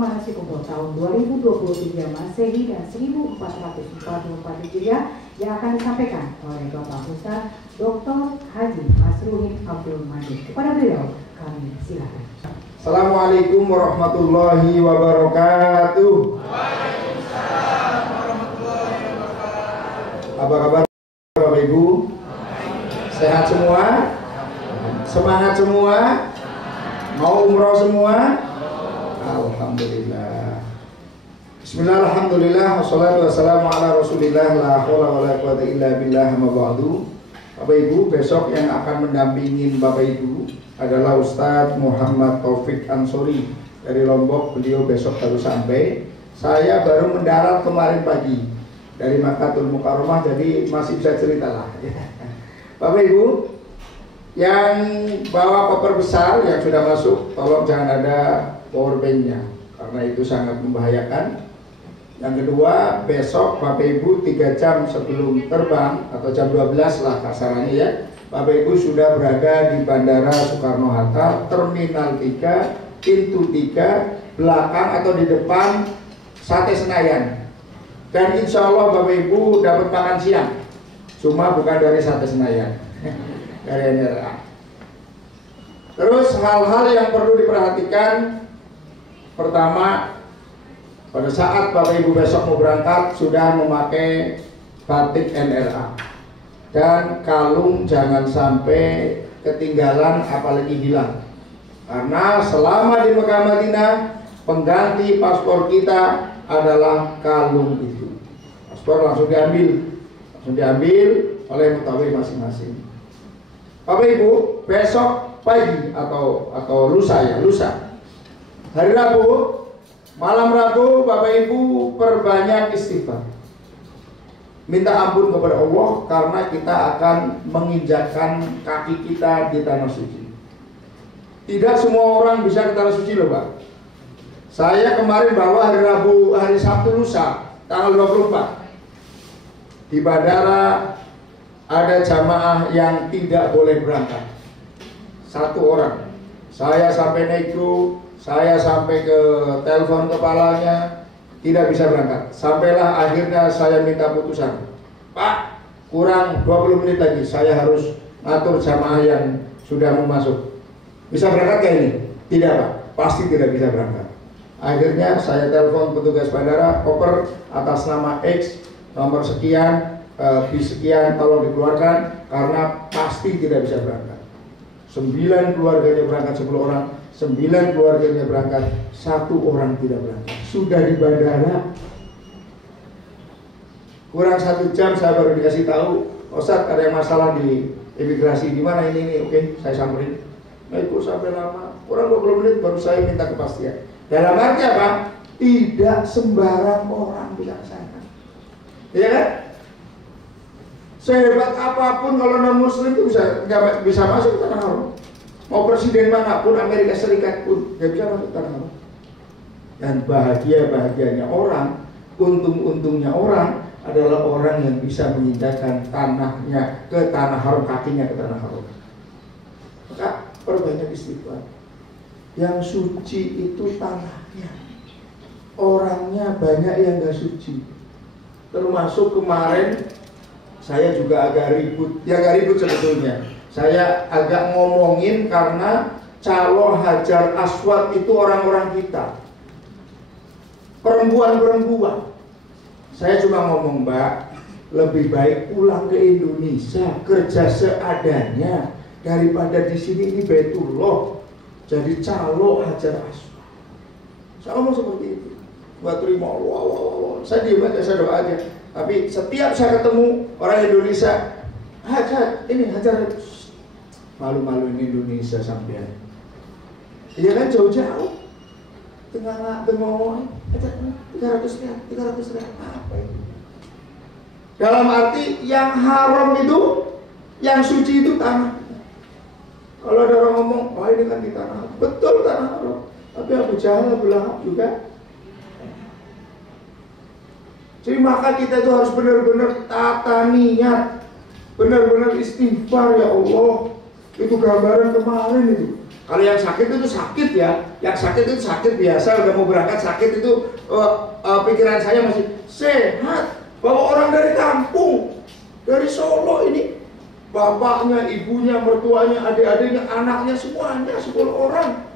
terima kasih kumpul tahun 2023 Masehi dan 1444 Hijriah yang akan disampaikan oleh Bapak Ustaz Dr. Haji Masruhin Abdul Majid. Kepada beliau kami silakan. Assalamualaikum warahmatullahi wabarakatuh. Waalaikumsalam warahmatullahi wabarakatuh. Apa kabar Bapak Ibu? Sehat semua? Semangat semua? Mau umroh semua? Alhamdulillah. Bismillah, alhamdulillah, wassalatu wassalamu ala rasulillah, la hawla wa la quwwata illa billah, ma ba'du. Bapak Ibu, besok yang akan mendampingin Bapak Ibu adalah Ustadz Muhammad Taufik Ansori dari Lombok. Beliau besok baru sampai. Saya baru mendarat kemarin pagi dari Makkatul Mukarramah, jadi masih bisa cerita lah. Bapak Ibu yang bawa koper besar yang sudah masuk, tolong jangan ada power bank-nya karena itu sangat membahayakan. Yang kedua, besok Bapak Ibu 3 jam sebelum terbang atau jam 12 lah kasarannya ya, Bapak Ibu sudah berada di Bandara Soekarno-Hatta, Terminal 3, pintu 3, belakang atau di depan Sate Senayan. Dan insya Allah Bapak Ibu dapat makan siang, cuma bukan dari Sate Senayan, dari NRA. Terus hal-hal yang perlu diperhatikan, pertama, pada saat Bapak Ibu besok mau berangkat sudah memakai batik NRA. Dan kalung jangan sampai ketinggalan apalagi hilang. Karena selama di Mekah Madinah pengganti paspor kita adalah kalung itu. Paspor langsung diambil oleh mutawif masing-masing. Bapak Ibu, besok pagi atau lusa hari Rabu, malam Rabu, Bapak Ibu perbanyak istighfar. Minta ampun kepada Allah karena kita akan menginjakkan kaki kita di tanah suci. Tidak semua orang bisa ke tanah suci loh Pak. Saya kemarin bawa hari Sabtu lusa tanggal 24 di bandara ada jamaah yang tidak boleh berangkat. 1 orang. Saya sampai nego, saya sampai ke telepon kepalanya, tidak bisa berangkat. Sampailah akhirnya saya minta putusan, Pak, kurang 20 menit lagi saya harus ngatur jamaah yang sudah mau masuk. Bisa berangkat kayak ini? Tidak Pak, pasti tidak bisa berangkat. Akhirnya saya telepon petugas bandara, koper atas nama X, nomor sekian, bis sekian, tolong dikeluarkan karena pasti tidak bisa berangkat. 9 keluarganya berangkat, 10 orang, 9 keluarganya berangkat, 1 orang tidak berangkat. Sudah di bandara, kurang 1 jam saya baru dikasih tahu, Ustadz ada yang masalah di imigrasi, di mana ini, oke, saya samperin. Nah itu sampai lama, kurang 20 menit baru saya minta kepastian. Dalam arti apa? Tidak sembarang orang bisa ke sana. Iya kan? Sehebat apapun kalau non muslim itu bisa masuk ke tanah haram. Mau presiden manapun, Amerika Serikat pun nggak bisa masuk ke tanah haram. Dan bahagianya orang, untung-untungnya orang adalah orang yang bisa mengindahkan tanahnya ke tanah haram, kakinya ke tanah haram. Maka perbanyak istighfar. Yang suci itu tanahnya, orangnya banyak yang nggak suci. Termasuk kemarin saya juga agak ribut, ya agak ribut sebetulnya. Saya agak ngomongin karena calo Hajar Aswad itu orang-orang kita, perempuan-perempuan. Saya cuma ngomong, Mbak, lebih baik pulang ke Indonesia kerja seadanya daripada di sini. Ini Baitullah jadi calo Hajar Aswad. Saya ngomong seperti itu. Mbak terima Allah. Saya diam aja, saya doa aja. Tapi setiap saya ketemu orang Indonesia, Hajar, malu-maluin Indonesia sampean. Iya kan jauh-jauh, tengah ngomong, 300 rial, apa itu? Dalam arti yang haram itu, yang suci itu tanah. Kalau ada orang ngomong, oh ini kan di tanah haram, betul tanah haram. Tapi Abu Jahal, Abu Lahab juga. Jadi maka kita itu harus benar-benar tata niat, benar-benar istighfar. Ya Allah, itu gambaran kemarin itu. Kalau yang sakit itu sakit ya, yang sakit itu sakit biasa, udah mau berangkat sakit itu pikiran saya masih sehat. Bawa orang dari kampung, dari Solo ini, bapaknya, ibunya, mertuanya, adik-adiknya, anaknya semuanya 10 orang.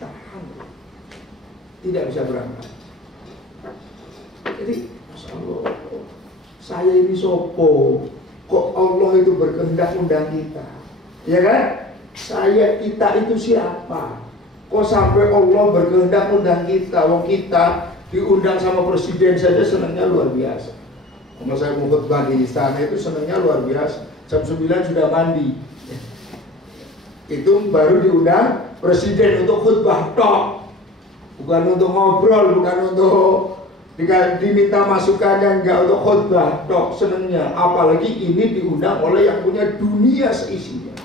Tahan. Tidak bisa berangkat. Jadi, Masya Allah, saya ini sopo, kok Allah itu berkehendak undang kita, ya kan? Kita itu siapa? Kok sampai Allah berkehendak undang kita? Wong kita diundang sama presiden saja senangnya luar biasa. Kalau saya mau khutbah di istana itu senangnya luar biasa. Jam 9 sudah mandi. Itu baru diundang presiden untuk khutbah tok. Bukan untuk ngobrol, bukan untuk diminta masukannya, enggak, untuk khutbah tok senangnya. Apalagi ini diundang oleh yang punya dunia seisinya.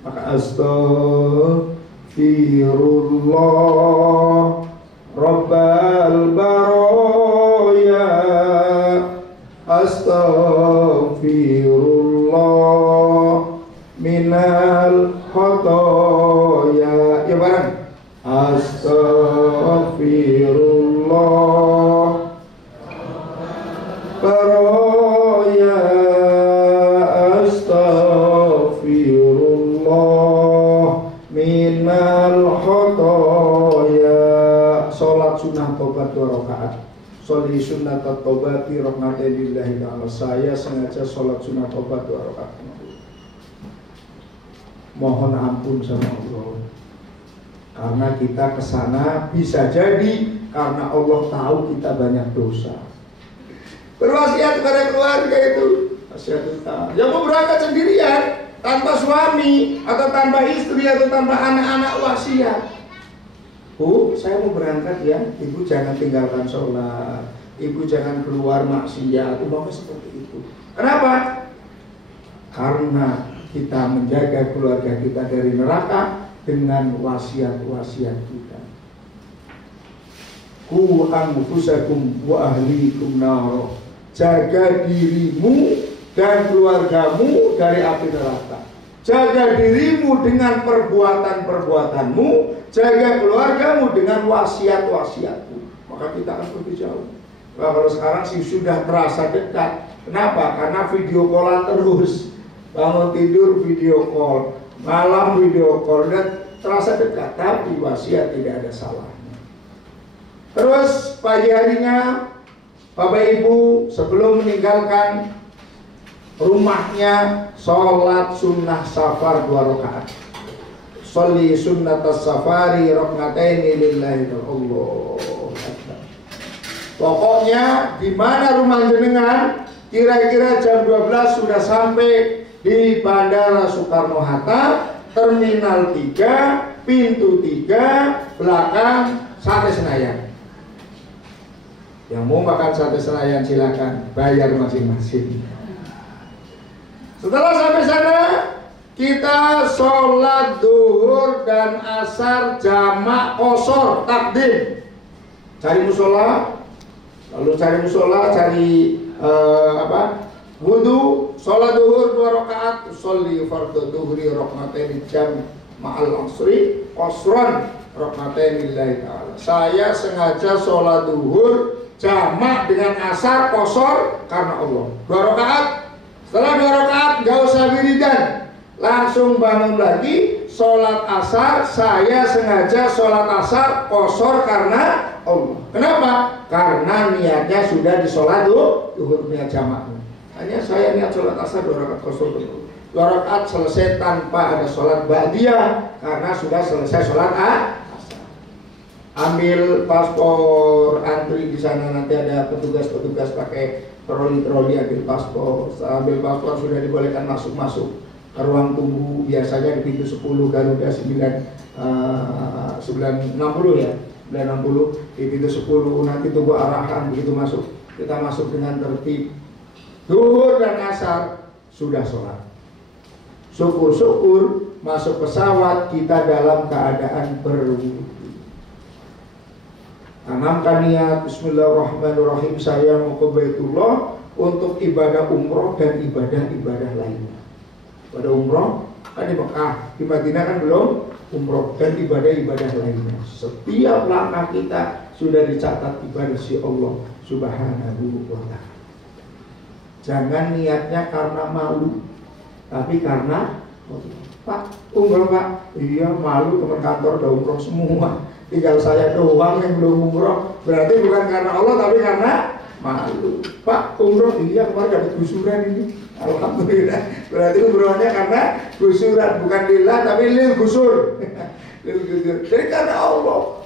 Maka astaghfirullah Rabbal baraya, astaghfirullah minal khotoya. Ya bareng. Astaghfirullah baraya, astaghfirullah minal khotoya. Sholat sunnah tobat 2 rakaat. Sholli sunnat tobati rahmatan lillahi ta'ala. Saya sengaja sholat sunnah tobat 2 rakaat. Mohon ampun sama Allah. Karena kita kesana bisa jadi karena Allah tahu kita banyak dosa. Berwasiat kepada keluarga itu. Wasiat utama. Yang mau berangkat sendirian, tanpa suami atau tanpa istri atau tanpa anak-anak, wasiat. Bu, saya mau berangkat ya, ibu jangan tinggalkan sholat, ibu jangan keluar maksiat, umpama seperti itu. Kenapa? Karena kita menjaga keluarga kita dari neraka dengan wasiat-wasiat kita. Qu anfusakum wa ahlikum nar. Jaga dirimu dan keluargamu dari api neraka. Jaga dirimu dengan perbuatan-perbuatanmu, jaga keluargamu dengan wasiat-wasiatmu. Maka kita akan pergi jauh. Nah, kalau sekarang sih sudah terasa dekat. Kenapa? Karena video callan terus. Bangun tidur video call, malam video call, dan terasa dekat. Tapi wasiat tidak ada salahnya. Terus pagi harinya, Bapak Ibu sebelum meninggalkan rumahnya, sholat sunnah safar 2 rakaat. Sholli sunnatas safari rakataini lillahi Allah. Pokoknya di mana rumah jenengan, kira-kira jam 12 sudah sampai di Bandara Soekarno-Hatta, Terminal 3, pintu 3, belakang Sate Senayan. Yang mau makan Sate Senayan silakan, bayar masing-masing. Setelah sampai sana, kita sholat duhur dan asar jamak qashar takdim. Cari musola, lalu cari wudu, sholat duhur 2 rakaat, sholli fardhu duhri rakaatain jam ma'al asri qasran rakaatain lillahi ta'ala. Saya sengaja sholat duhur jamak dengan asar qashar karena Allah. 2 rakaat. Setelah 2 rakaat gak usah wiridan, langsung bangun lagi sholat asar. Saya sengaja sholat asar qashar karena Allah. Kenapa? Karena niatnya sudah di sholat duhur, niat jamak. Hanya saya niat sholat asar 2 rakaat qashar dulu. 2 rakaat selesai tanpa ada sholat ba'diyah karena sudah selesai sholat asar. Ambil paspor, antri di sana, nanti ada petugas-petugas pakai troli-troli ambil paspor. Ambil paspor sudah dibolehkan masuk ke ruang tunggu, biasanya di pintu 10 Garuda 960 ya. 960 di pintu 10, nanti tunggu arahan, begitu masuk. Kita masuk dengan tertib. Duhur dan asar sudah sholat. Syukur-syukur masuk pesawat kita dalam keadaan berwudu. Tanamkan niat bismillahirrahmanirrahim, saya mau ke Baitullah untuk ibadah umroh dan ibadah-ibadah lainnya. Pada umroh kan di Mekah, di Madinah kan belum umroh dan ibadah-ibadah lainnya. Setiap langkah kita sudah dicatat ibadah si Allah Subhanahu wa ta'ala. Jangan niatnya karena malu, tapi karena Pak, umroh Pak, iya malu, teman kantor udah umroh semua, tinggal saya doang yang belum umroh. Berarti bukan karena Allah tapi karena malu. Pak, umroh, iya kemarin dapat gusuran ini, alhamdulillah. Berarti umrohnya karena gusuran, bukan lillah tapi lil gusur. Jadi karena Allah.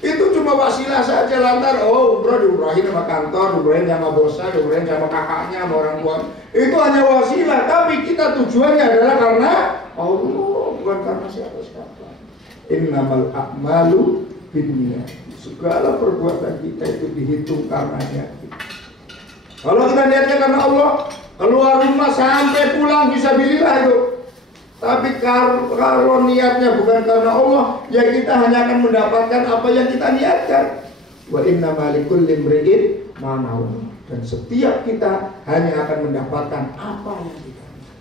Itu cuma wasilah saja, lantar umroh diumrahin sama kantor, diumrahin sama bosnya, diumrahin sama kakaknya, sama orang tua. Itu hanya wasilah, tapi kita tujuannya adalah karena Allah, bukan karena siapa-siapa. Innamal a'malu binniyat. Segala perbuatan kita itu dihitung karena niat. Kalau kita niatnya karena Allah, keluar rumah sampai pulang bisa bilillah itu. Tapi kalau niatnya bukan karena Allah, ya kita hanya akan mendapatkan apa yang kita niatkan. Wa innamal likulli imri'in ma nawa. Dan setiap kita hanya akan mendapatkan apa yang kita niatkan.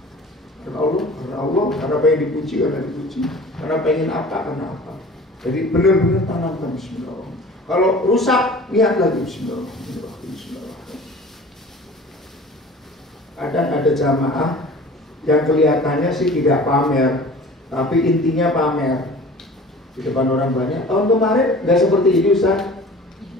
Karena Allah, karena pengen dipuji, karena dipuji. Karena pengen apa, karena apa. Jadi benar-benar tanamkan bismillah. Kalau rusak, niat lagi bismillah. Kadang ada jamaah yang kelihatannya sih tidak pamer, tapi intinya pamer di depan orang banyak. Tahun kemarin nggak seperti ini Ustaz.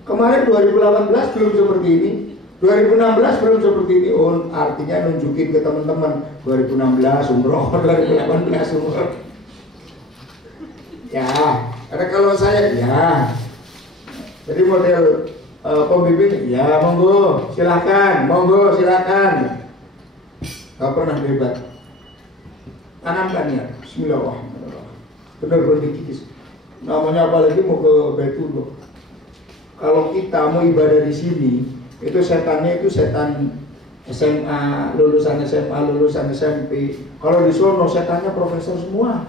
Kemarin 2018 belum seperti ini, 2016 belum seperti ini. Oh, artinya nunjukin ke teman-teman 2016 umroh, 2018 umroh. Ya, karena kalau saya ya, jadi model pembimbing ya monggo silakan. Gak pernah debat. Tanamkan ya, bismillahirrahmanirrahim. Benar-benar dikikis. Namanya apalagi mau ke Baitullah. Kalau kita mau ibadah di sini, itu setannya itu setan SMA, lulusan SMA, lulusan SMP. Kalau di sono setannya profesor semua.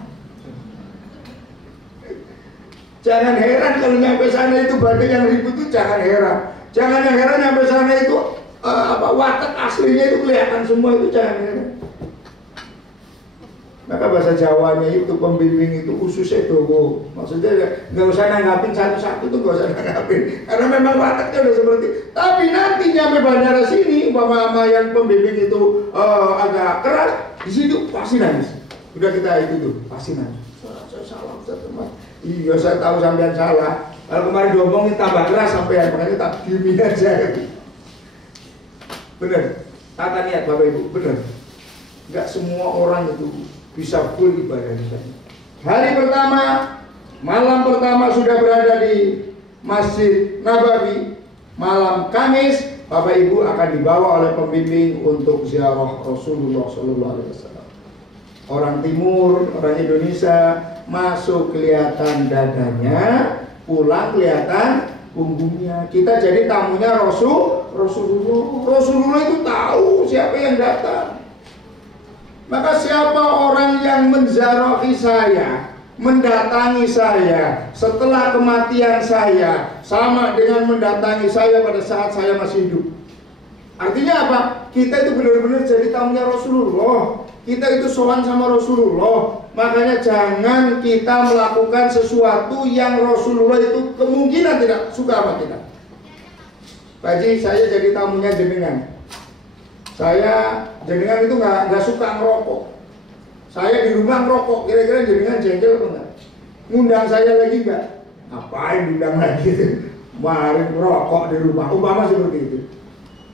Jangan heran kalau nyampe sana itu badai yang ribut itu, jangan heran. Jangan yang heran nyampe sana itu watak aslinya itu kelihatan semua, itu jangan heran. Maka bahasa Jawanya itu pembimbing itu khususnya itu, maksudnya nggak usah nanggapin satu-satu tuh, nggak usah nanggapin, karena memang wataknya udah seperti. Tapi nanti nyampe bandara sini, umpama yang pembimbing itu agak keras, di situ pasti nangis. Udah kita itu tuh pasti nangis. Saya salah, Ustaz, teman. Iya, saya tahu sampean salah. Kalau kemarin diomongin tambah keras sampean, makanya tak diemin aja. Bener, tata niat Bapak Ibu, bener. Enggak semua orang itu bisa full ibadah di sana. Hari pertama, malam pertama sudah berada di Masjid Nabawi. Malam Kamis, Bapak Ibu akan dibawa oleh pembimbing untuk ziarah Rasulullah SAW. Orang Timur, orang Indonesia masuk kelihatan dadanya, pulang kelihatan punggungnya. Kita jadi tamunya Rasulullah itu tahu siapa yang datang. Maka siapa orang yang menziarahi saya, mendatangi saya setelah kematian saya, sama dengan mendatangi saya pada saat saya masih hidup. Artinya apa? Kita itu benar-benar jadi tamunya Rasulullah. Kita itu sowan sama Rasulullah. Makanya jangan kita melakukan sesuatu yang Rasulullah itu kemungkinan tidak suka sama kita. Pak Haji, saya jadi tamunya jenengan. Saya jenengan itu nggak suka ngerokok. Saya di rumah ngerokok. Kira-kira jenengan jengkel apa enggak? Ngundang saya lagi enggak? Ngapain ngundang lagi? Mari ngerokok di rumah. Umpama seperti itu.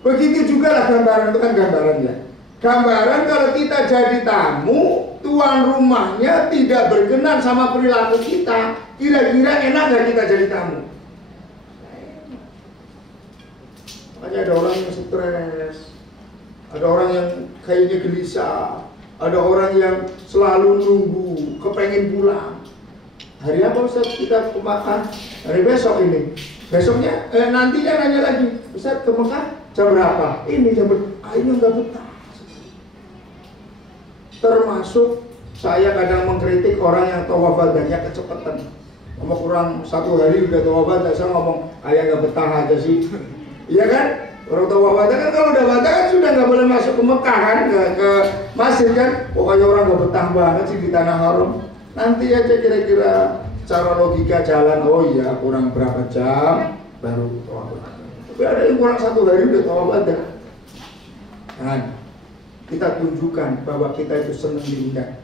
Begitu juga lah gambaran, itu kan gambaran ya. Gambaran kalau kita jadi tamu, tuan rumahnya tidak berkenan sama perilaku kita, kira-kira enak gak kita jadi tamu? Makanya ada orang yang stres, ada orang yang kayaknya gelisah, ada orang yang selalu nunggu, kepengen pulang. Hari apa Ustaz kita ke Mekah? Hari besok ini. Besoknya, nantinya nanya lagi, Ustaz ke Mekah jam berapa? Ini jam berapa? Ini nggak betah. Termasuk saya kadang mengkritik orang yang tawaf badannya kecepatan. Ngomong kurang 1 hari udah tawaf badan, saya ngomong ayah nggak betah aja sih. Iya kan? Orang tawaf badan kan kalau udah badan kan sudah nggak boleh masuk ke Mekah kan, ke masjid kan. Pokoknya orang nggak betah banget sih di tanah haram. Nanti aja kira-kira cara logika jalan, oh iya kurang berapa jam baru tawaf. Tapi ada yang kurang 1 hari udah tawaf ada. Kan kita tunjukkan bahwa kita itu senang diundang.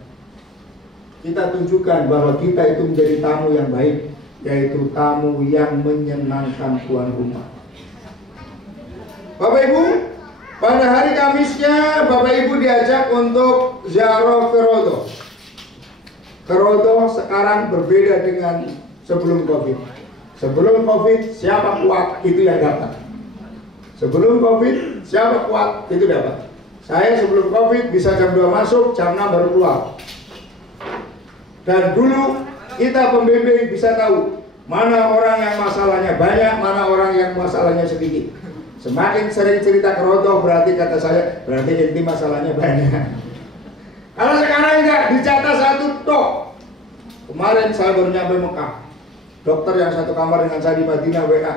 Kita tunjukkan bahwa kita itu menjadi tamu yang baik, yaitu tamu yang menyenangkan tuan rumah. Bapak Ibu, pada hari Kamisnya Bapak Ibu diajak untuk ziarah ke Rodo. Ke Rodo sekarang berbeda dengan sebelum Covid. Sebelum Covid siapa kuat itu yang dapat. Sebelum Covid siapa kuat itu dapat. Saya sebelum Covid bisa jam 2 masuk, jam 6 baru keluar. Dan dulu kita pembimbing bisa tahu mana orang yang masalahnya banyak, mana orang yang masalahnya sedikit. Semakin sering cerita ke Rodo berarti kata saya, berarti inti masalahnya banyak. Kalau sekarang enggak, dicatat 1 tok. Kemarin saya baru nyampe Mekah. Dokter yang satu kamar dengan saya di Madinah WA,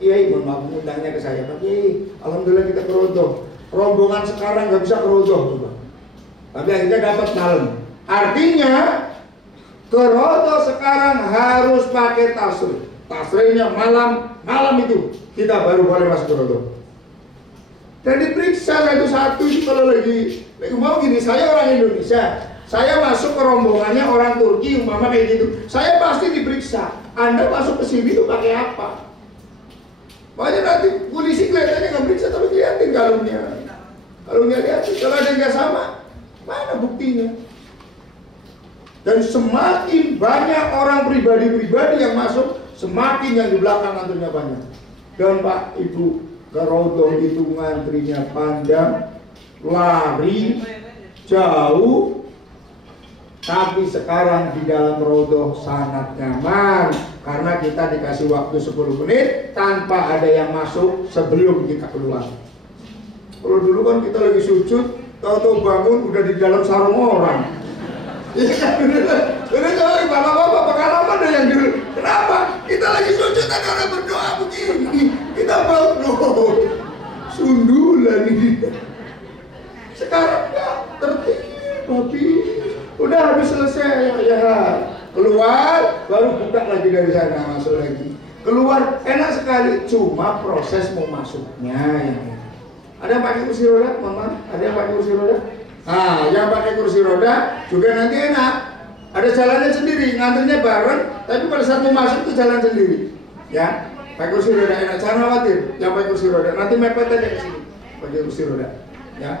iya mohon maaf undangnya ke saya. Tapi alhamdulillah kita ke Rodo. Rombongan sekarang nggak bisa ke Rodo coba. Tapi akhirnya dapat malam. Artinya ke Rodo sekarang harus pakai tasrih. Tasrihnya malam itu kita baru boleh masuk ke Rodo. Dan diperiksa satu-satu itu kalau lagi mau gini, saya orang Indonesia, saya masuk ke rombongannya orang Turki umpama kayak gitu, saya pasti diperiksa. Anda masuk ke sini tuh pakai apa? Makanya nanti polisi kelihatannya nggak periksa tapi lihatin kalungnya. Kalungnya lihatin, kalau ada yang nggak sama, mana buktinya? Dan semakin banyak orang pribadi-pribadi yang masuk, semakin yang di belakang antrinya banyak. Dan Pak Ibu, ke Rodo itu ngantrinya panjang, lari jauh, tapi sekarang di dalam Rodo sangat nyaman karena kita dikasih waktu 10 menit tanpa ada yang masuk sebelum kita keluar. Kalau dulu kan kita lagi sujud, tahu-tahu bangun udah di dalam sarung orang. Iya kan? Udah kalau bapak-bapak pengalaman ada yang dulu. Kenapa? Kita lagi sujud ada orang berdoa begini. Kita bangun. Sundulan ini. Sekarang enggak tertib, tapi udah habis selesai ya keluar baru buka lagi dari sana masuk lagi. Keluar enak sekali, cuma proses mau masuknya yang ada yang pakai kursi roda, Mama? Ada yang pakai kursi roda? Nah, yang pakai kursi roda juga nanti enak. Ada jalannya sendiri, ngantrinya bareng, tapi pada saat mau masuk tuh jalan sendiri. Ya, pakai kursi roda enak, jangan khawatir. Yang pakai kursi roda, nanti mepet aja ke sini. Pakai kursi roda. Ya.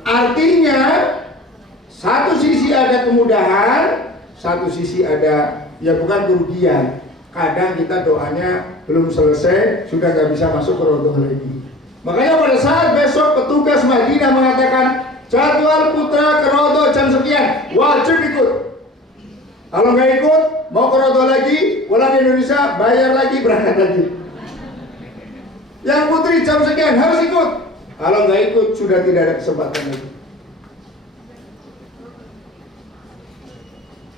Artinya satu sisi ada kemudahan, satu sisi ada ya bukan kerugian. Kadang kita doanya belum selesai, sudah nggak bisa masuk ke Rodo lagi. Makanya pada saat besok petugas Madinah mengatakan jadwal putra ke Rodo jam sekian, wajib ikut. Kalau nggak ikut, mau ke Rodo lagi, pulang ke Indonesia, bayar lagi, berangkat lagi. Yang putri jam sekian harus ikut. Kalau nggak ikut, sudah tidak ada kesempatan lagi.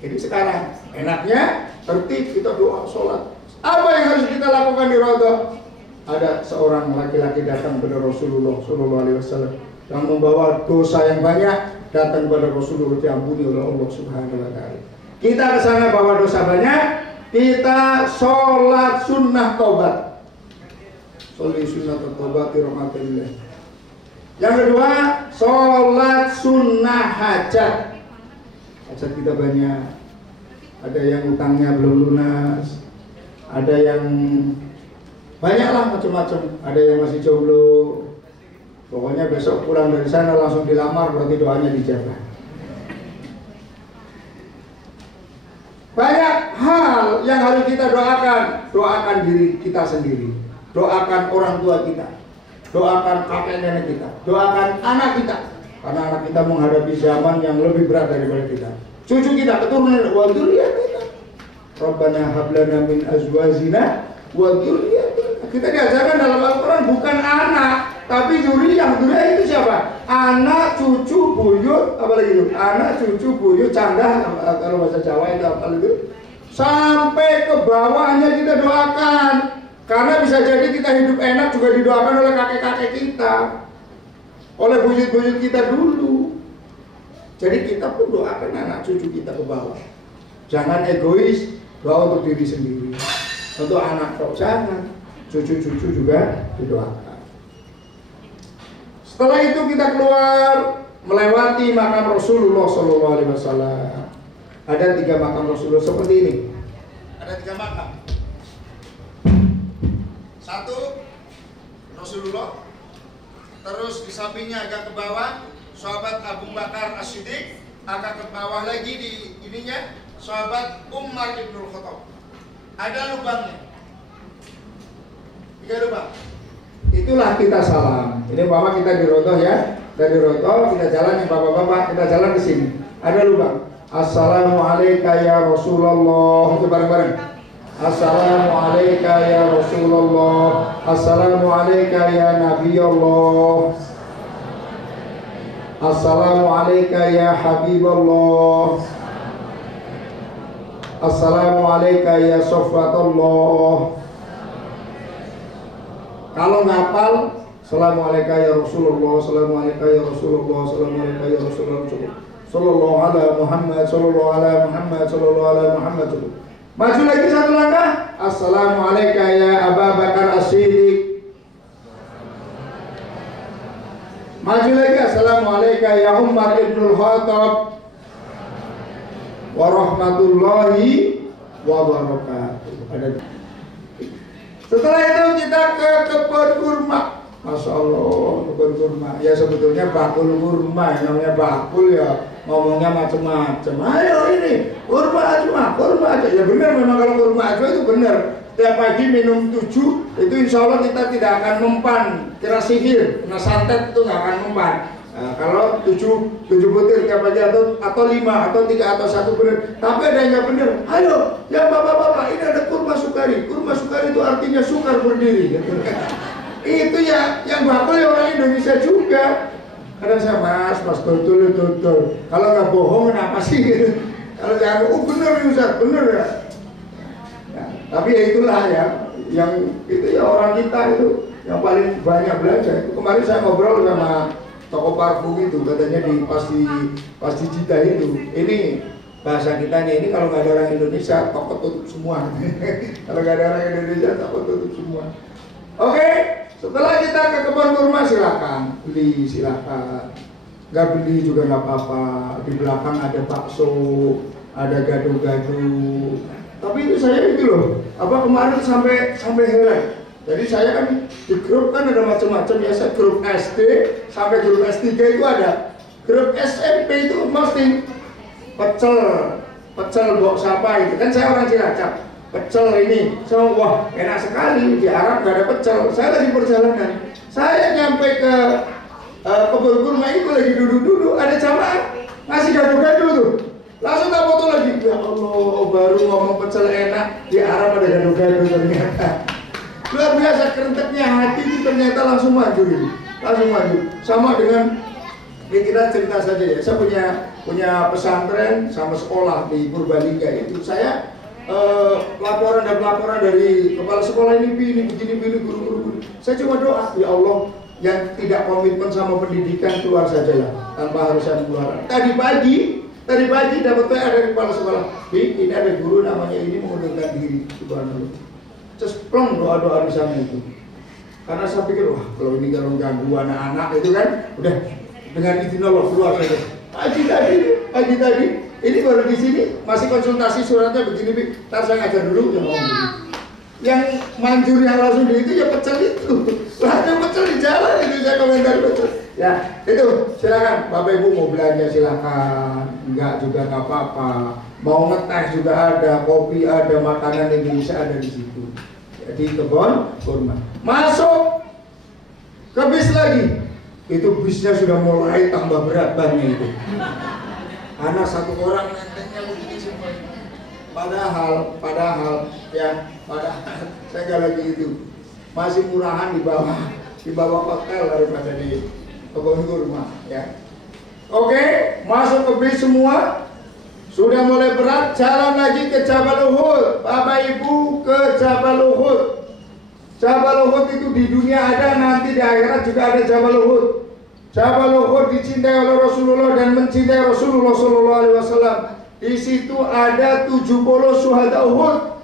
Jadi sekarang enaknya tertib, kita doa, sholat. Apa yang harus kita lakukan di Rodo? Ada seorang laki-laki datang kepada Rasulullah SAW yang membawa dosa yang banyak, datang kepada Rasulullah diampuni oleh Allah Subhanahu Wa Taala. Kita ke sana bawa dosa banyak, kita sholat sunnah taubat. Sholat sunnah taubat di rahmatillah. Yang kedua, sholat sunnah hajat. Hajat kita banyak. Ada yang utangnya belum lunas, ada yang banyaklah macam-macam, ada yang masih jomblo. Pokoknya besok pulang dari sana langsung dilamar, berarti doanya dijabah. Banyak hal yang harus kita doakan. Doakan diri kita sendiri, doakan orang tua kita, doakan kakek nenek kita, doakan anak kita, karena anak kita menghadapi zaman yang lebih berat daripada kita. Cucu kita, keturunan, wa dzurriyyatina. Rabbana hab lana min azwajina wa dzurriyyatina. Kita diajarkan dalam Al-Qur'an bukan anak, tapi dzurriyyah. Dzurriyyah itu siapa? Anak, cucu, buyut, apalagi itu? Anak, cucu, buyut, candah, kalau bahasa Jawa itu apa itu? Sampai ke bawahnya kita doakan. Karena bisa jadi kita hidup enak juga didoakan oleh kakek-kakek kita, oleh buyut-buyut kita dulu. Jadi kita pun doakan anak cucu kita ke bawah. Jangan egois, doa untuk diri sendiri. Untuk anak kok jangan, cucu-cucu juga didoakan. Setelah itu kita keluar melewati makam Rasulullah SAW. Ada 3 makam Rasulullah seperti ini. Ada 3 makam. 1 Rasulullah, terus di sampingnya agak ke bawah sahabat Abu Bakar As-Siddiq, agak ke bawah lagi di ininya sahabat Umar bin Khattab. Ada lubangnya, 3 lubang. Itulah kita salam. Ini mama kita di Rotoh ya, dari Rotoh kita jalan nih bapak-bapak, kita jalan ke sini. Ada lubang. Assalamualaikum ya Rasulullah. Itu bareng-bareng. Assalamualaikum ya Rasulullah. Assalamualaikum ya Nabi Allah. Assalamualaikum ya Habibullah. Assalamualaikum ya Sofwatullah. Kalau ngapal, Assalamualaikum ya Rasulullah. Assalamualaikum ya Rasulullah. Assalamualaikum ya Rasulullah. Sallallahu ala Muhammad. Sallallahu ala Muhammad. Sallallahu ala Muhammad. Maju lagi 1 langkah. Assalamualaikum ya Abu Bakar As-Siddiq. Maju lagi. Assalamualaikum ya Umar ibn Khattab. Warahmatullahi wabarakatuh. Setelah itu kita ke kebun kurma. Masya Allah, kebun kurma. Ya sebetulnya bakul kurma, namanya bakul ya. Ngomongnya macam-macam. Ayo ini kurma aja. Ya benar, memang kalau kurma aja itu benar. Tiap pagi minum 7, itu insya Allah kita tidak akan mempan. Kira sihir, kena santet itu nggak akan mempan. Nah, kalau 7 butir tiap pagi atau 5 atau 3 atau 1 benar. Tapi ada yang nggak benar. Ayo, ya bapak-bapak, ini ada kurma sukari. Kurma sukari itu artinya sukar berdiri. Itu ya yang bakul ya orang Indonesia juga. Kadang saya mas betul. Kalau nggak bohong kenapa sih? Kalau jangan, bener nih Ustaz, bener ya. Nah, tapi ya itulah ya, yang itu ya orang kita itu yang paling banyak belajar. Itu kemarin saya ngobrol sama toko parfum itu, katanya pasti Cita itu. Ini bahasa kitanya ini kalau nggak ada orang Indonesia, toko tutup semua. Kalau nggak ada orang Indonesia, toko tutup semua. Oke. Setelah kita ke kebun kurma silakan beli, silakan. Nggak beli juga nggak apa-apa. Di belakang ada bakso, ada gado-gado. Tapi itu saya itu loh. Kemarin sampai heran. Jadi saya kan di grup kan ada macam-macam ya. Saya grup SD sampai grup S3 itu ada. Grup SMP itu mesti pecel bok sapa itu. Kan saya orang Cilacap. Pecel ini, so, wah enak sekali. Di Arab gak ada pecel. Saya lagi perjalanan, saya nyampe ke kebun kurma itu lagi duduk-duduk, ada jamaah ngasih gado-gado tuh. Langsung tak foto lagi. Ya Allah, baru ngomong pecel enak, di Arab ada gado-gado ternyata. Luar biasa, kerenteknya hati itu ternyata langsung maju gitu. Langsung maju. Sama dengan ya kita cerita saja ya. Saya punya pesantren sama sekolah di Purbalingga itu. Saya laporan dari kepala sekolah ini begini guru. Saya cuma doa, ya Allah yang tidak komitmen sama pendidikan keluar saja ya, tanpa harus saya keluar. Tadi pagi dapat WA dari kepala sekolah, ini ada guru namanya ini mengundurkan diri, subhanallah. Terus plong doa di sana itu. Karena saya pikir wah kalau ini ganggu anak-anak itu kan udah dengan izin Allah keluar saja. Pagi tadi ini baru di sini masih konsultasi suratnya begini, ntar saya ngajar dulu ya ngomong. Yang manjur yang langsung di itu ya pecel itu. Ada pecel di jalan itu saya komentar pecel. Ya itu silakan Bapak Ibu mau belanja silakan, enggak juga nggak apa-apa. Mau ngeteh juga ada, kopi ada, makanan Indonesia ada di situ. Jadi kebun kurma. Masuk ke bis lagi. Itu bisnya sudah mulai tambah berat bannya itu. Anak 1 orang nentengnya begini semua. Padahal saya nggak lagi itu. Masih murahan di bawah hotel daripada di kebun kurma ya. Oke, masuk ke bis semua. Sudah mulai berat, jalan lagi ke Jabal Uhud. Bapak Ibu ke Jabal Uhud. Jabal Uhud itu di dunia ada, nanti di akhirat juga ada Jabal Uhud. Jabal Uhud dicintai oleh Rasulullah dan mencintai Rasulullah Sallallahu Alaihi Wasallam. Di situ ada 70 syuhada Uhud.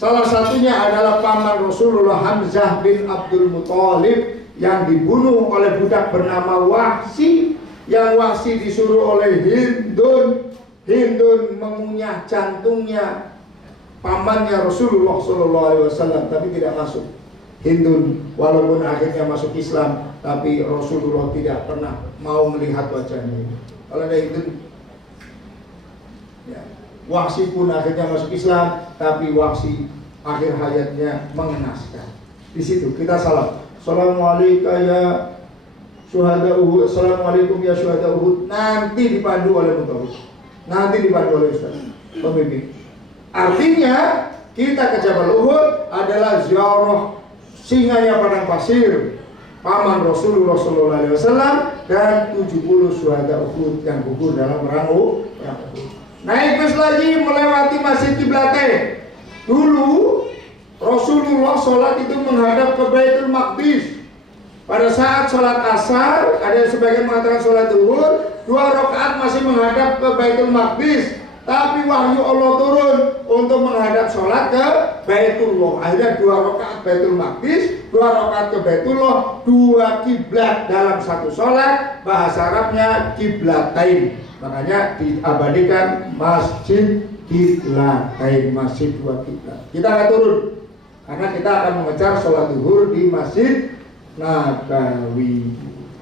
Salah satunya adalah paman Rasulullah Hamzah bin Abdul Muthalib yang dibunuh oleh budak bernama Wahsy. Yang Wahsy disuruh oleh Hindun mengunyah jantungnya pamannya Rasulullah Sallallahu Alaihi Wasallam, tapi tidak masuk. Hindun walaupun akhirnya masuk Islam, tapi Rasulullah tidak pernah mau melihat wajahnya. Kalau ada Hindun, ya. Wahsy pun akhirnya masuk Islam, tapi Wahsy akhir hayatnya mengenaskan. Di situ kita salam. Assalamualaikum ya syuhada Uhud. Assalamualaikum ya syuhada Uhud. Nanti dipandu oleh Mutawif. Nanti dipandu oleh Ustaz pembimbing. Artinya kita ke Jabal Uhud adalah ziarah singanya padang pasir paman Rasulullah Sallallahu Alaihi Wasallam dan 70 syuhada Uhud yang gugur dalam perang Uhud. Naik bus lagi melewati Masjid Qiblatain. Dulu Rasulullah sholat itu menghadap ke Baitul Maqdis. Pada saat sholat asar, ada yang sebagian mengatakan sholat zuhur, 2 rakaat masih menghadap ke Baitul Maqdis. Tapi wahyu Allah turun untuk menghadap sholat ke Baitullah. Akhirnya 2 rakaat Baitul Maqdis, 2 rakaat ke Baitullah, 2 kiblat dalam satu sholat. Bahasa Arabnya Qiblatain. Makanya diabadikan Masjid Qiblatain, masjid 2 kiblat. Kita akan turun karena kita akan mengejar sholat zuhur di Masjid Nabawi.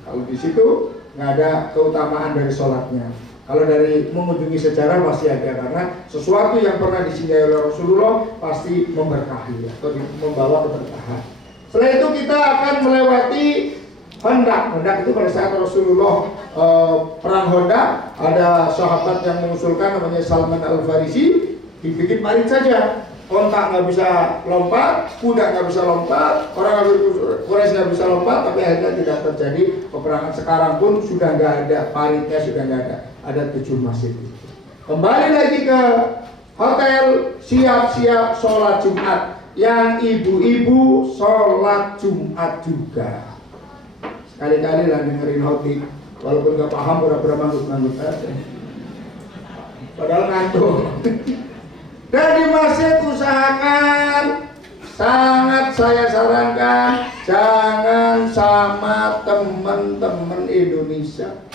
Kalau di situ nggak ada keutamaan dari sholatnya. Kalau dari mengunjungi sejarah pasti ada, karena sesuatu yang pernah disinggahi oleh Rasulullah pasti memberkahi atau membawa keberkahan. Setelah itu kita akan melewati Hondak. Hondak itu pada saat Rasulullah perang Hondak, ada sahabat yang mengusulkan namanya Salman Al-Farisi, dibikin parit saja. Ontak nggak bisa lompat, kuda nggak bisa lompat, orang Quraisy nggak bisa lompat, tapi akhirnya tidak terjadi peperangan. Sekarang pun sudah nggak ada paritnya, sudah nggak ada 7 masjid. Kembali lagi ke hotel, siap-siap sholat Jumat. Yang ibu-ibu sholat Jumat juga. Sekali-kali lah dengerin khotib, walaupun nggak paham, pura-pura manggut-manggut aja. Padahal ngantuk. Dan di masjid usahakan, sangat saya sarankan, jangan sama teman-teman Indonesia.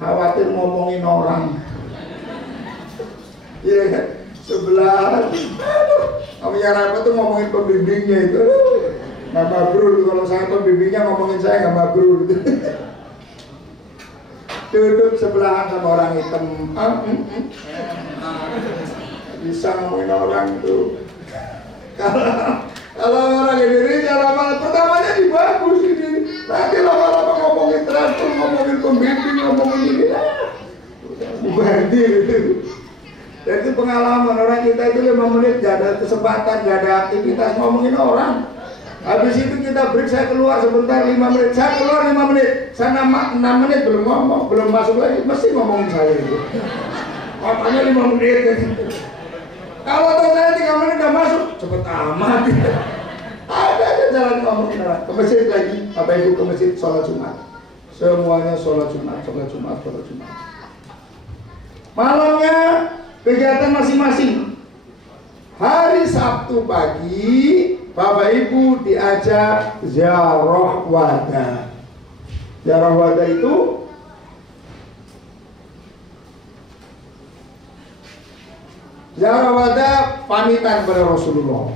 Khawatir ngomongin orang. Iya kan? Sebelah, namanya apa tuh ngomongin pembimbingnya itu. Nggak mabrur, kalau saya pembimbingnya ngomongin saya nggak mabrur. Duduk sebelahan sama orang hitam. Bisa ngomongin orang itu. Kalau orang Indonesia lama pertamanya bagus ini, nanti lama-lama ngomongin transfer, ngomongin pembimbing, ngomongin ini, dibandir itu. Dan itu pengalaman orang kita itu 5 menit gak ada kesempatan, gak ada aktivitas ngomongin orang. Habis itu kita break, saya keluar sebentar 5 menit, saya keluar 5 menit, saya 6 menit belum ngomong, belum masuk lagi, mesti ngomongin saya itu. Makanya 5 menit. Kalau saya 3 menit udah masuk, cepet amat. Ada aja jalan ngomongin orang. Ke masjid lagi, Bapak Ibu ke masjid sholat Jumat. Semuanya sholat Jumat, sholat Jumat, sholat Jumat. Malamnya kegiatan masing-masing. Hari Sabtu pagi, Bapak Ibu diajak ziarah wada. Ziarah wada itu ziarah wada pamitan pada Rasulullah.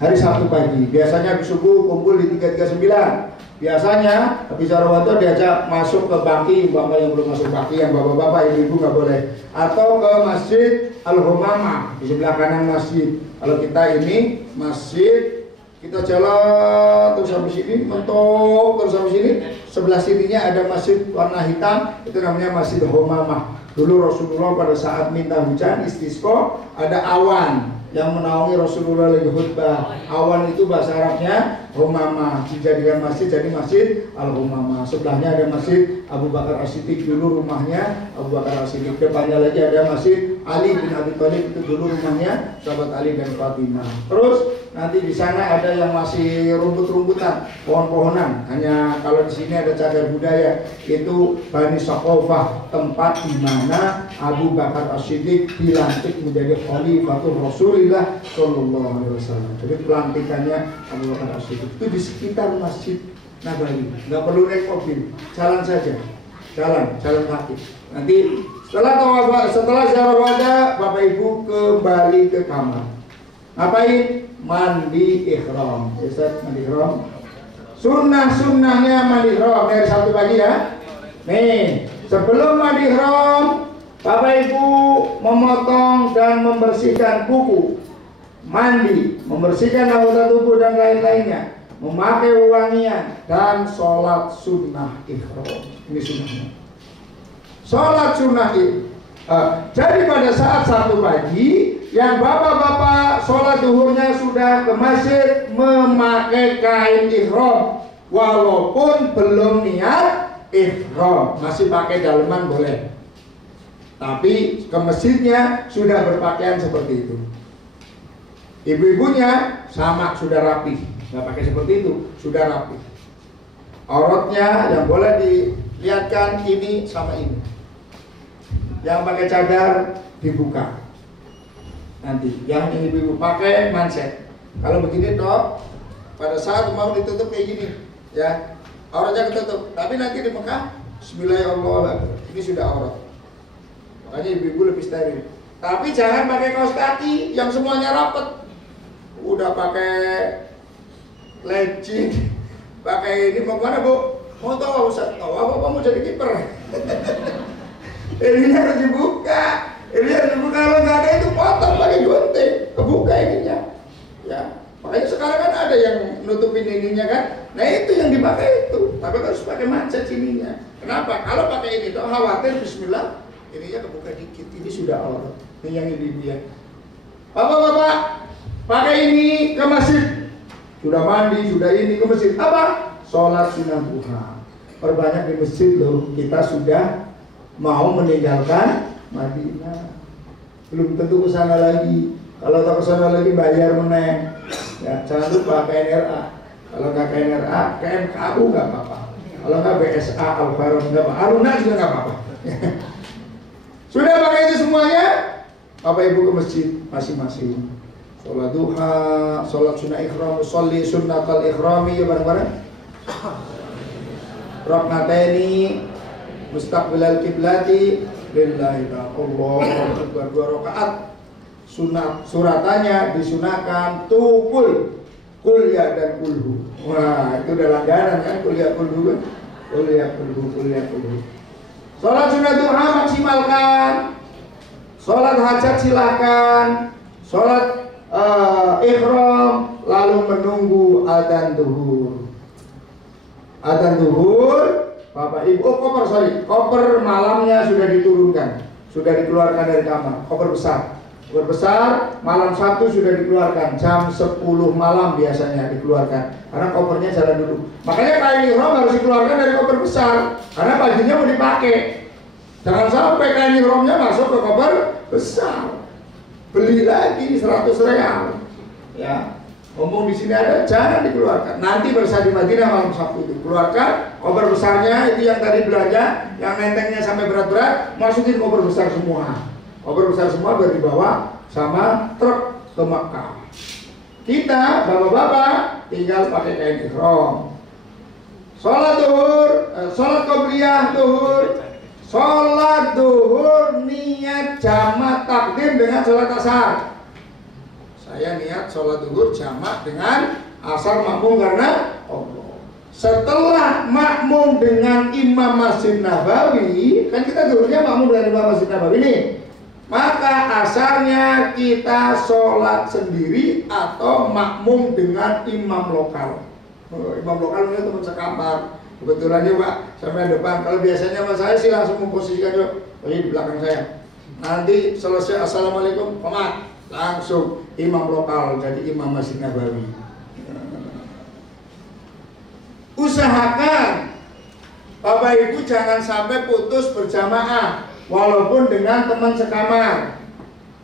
Hari Sabtu pagi, biasanya habis subuh kumpul di 339. Biasanya habis ziarah wada diajak masuk ke baki, bapak yang belum masuk baki, yang bapak-bapak, ibu-ibu nggak boleh. Atau ke Masjid Al-Humamah di sebelah kanan masjid. Kalau kita ini masjid, kita jalan terus sampai sini, mentok terus sampai sini. Sebelah sininya ada masjid warna hitam, itu namanya Masjid Al-Humamah. Dulu Rasulullah pada saat minta hujan istisqa, ada awan yang menaungi Rasulullah lagi khutbah. Awan itu bahasa Arabnya Humamah, dijadikan masjid jadi Masjid Al-Humamah. Sebelahnya ada Masjid Abu Bakar As-Siddiq, dulu rumahnya Abu Bakar As-Siddiq. Depannya lagi ada Masjid Ali bin Abi Thalib, itu dulu rumahnya sahabat Ali dan Fatimah. Terus Nanti di sana ada yang masih rumput-rumputan, pohon-pohonan. Hanya kalau di sini ada cagar budaya, itu Bani Saqofah, tempat di mana Abu Bakar As-Siddiq dilantik menjadi Khalifatul Rasulullah Shallallahu Alaihi Wasallam. Jadi pelantikannya Abu Bakar As-Siddiq itu di sekitar Masjid Nabawi. Nggak perlu naik mobil, jalan saja, jalan kaki. Nanti setelah ziarah wada, Bapak Ibu kembali ke kamar. Ngapain? Mandi ihram. Ustaz, mandi ihram. Sunnahnya mandi ihram dari Sabtu pagi ya. Nih, sebelum mandi ihram, Bapak Ibu memotong dan membersihkan kuku, mandi, membersihkan anggota tubuh dan lain-lainnya, memakai wewangian dan sholat sunnah ihram. Ini sunnahnya. Sholat sunnah itu. Jadi pada saat Sabtu pagi, yang bapak-bapak sholat duhurnya sudah ke masjid memakai kain ihram, walaupun belum niat ihram, masih pakai daleman boleh. Tapi ke masjidnya sudah berpakaian seperti itu. Ibu-ibunya sama, sudah rapi, nggak pakai seperti itu, sudah rapi. Auratnya yang boleh dilihatkan ini sama ini. Yang pakai cadar dibuka. Nanti yang ibu-ibu pakai manset. Kalau begini toh, pada saat mau ditutup kayak gini, ya auratnya ketutup. Tapi nanti di Mekah, Bismillahirrahmanirrahim, ini sudah aurat. Makanya ibu-ibu lebih steril. Tapi jangan pakai kaos kaki yang semuanya rapet. Udah pakai legging, pakai ini mau kemana Bu? Mau tahu Ustaz? Tahu apa kamu jadi kiper? Ininya harus dibuka. Ini harus dibuka. Kalau nggak ada itu potong pakai gunting, kebuka ininya. Ya, makanya sekarang kan ada yang nutupin ininya kan. Nah itu yang dipakai itu. Tapi harus pakai manset sininya. Kenapa? Kalau pakai ini tuh khawatir Bismillah, ininya kebuka dikit. Ini sudah aurat. Ini yang ibu ya. Bapak-bapak, pakai ini ke masjid. Sudah mandi, sudah ini ke masjid. Apa? Sholat sunnah duha. Perbanyak di masjid loh. Kita sudah mau meninggalkan Madinah, belum tentu ke sana lagi. Kalau tak ke sana lagi bayar meneng. Ya, jangan lupa KNRA. Kalau nggak KNRA, KMKU nggak apa-apa. Kalau nggak BSA, Al-Farum nggak apa-apa. Aruna juga nggak apa-apa. Sudah pakai itu semuanya, Bapak Ibu ke masjid masing-masing. Sholat duha, sholat sunnah ikhram, sholli sunnatal ikhrami, ya bareng-bareng. Raknataini mustaqbilal kiblati lillahi ta'ala. Allah 2 rakaat. Sunat suratannya disunahkan tukul kuliah dan kulhu. Wah, itu udah langganan kan, kuliah kulhu kan? Kuliah kulhu. Sholat sunnah duha maksimalkan. Sholat hajat silakan. Sholat ihram lalu menunggu adzan duhur. Adzan duhur, Bapak Ibu, koper malamnya sudah diturunkan, sudah dikeluarkan dari kamar, koper besar, malam Sabtu sudah dikeluarkan, jam 10 malam biasanya dikeluarkan, karena kopernya jalan dulu. Makanya kain ihram harus dikeluarkan dari koper besar, karena paginya mau dipakai. Jangan sampai kain ihramnya masuk ke koper besar, beli lagi 100 real, ya. Ngomong di sini ada, jangan dikeluarkan. Nanti bersah di Madinah malam Sabtu itu keluarkan koper besarnya, itu yang tadi belanja, yang nentengnya sampai berat-berat, masukin koper besar semua. Koper besar semua biar dibawa sama truk ke Makkah. Kita bapak-bapak tinggal pakai kain ihram. Sholat duhur, sholat qobliyah duhur, sholat duhur niat jamak takdim dengan sholat asar. Saya niat sholat duhur jamak dengan asar makmum karena Allah. Setelah makmum dengan imam Masjid Nabawi, kan kita duhurnya makmum dengan imam Masjid Nabawi nih, maka asarnya kita sholat sendiri atau makmum dengan imam lokal. Imam lokal ini teman sekamar. Kebetulan ya Pak, sampai depan. Kalau biasanya sama saya sih langsung memposisikan yuk, di belakang saya. Nanti selesai assalamualaikum, komat, langsung imam lokal jadi imam Masjid Nabawi. Usahakan Bapak Ibu jangan sampai putus berjamaah walaupun dengan teman sekamar.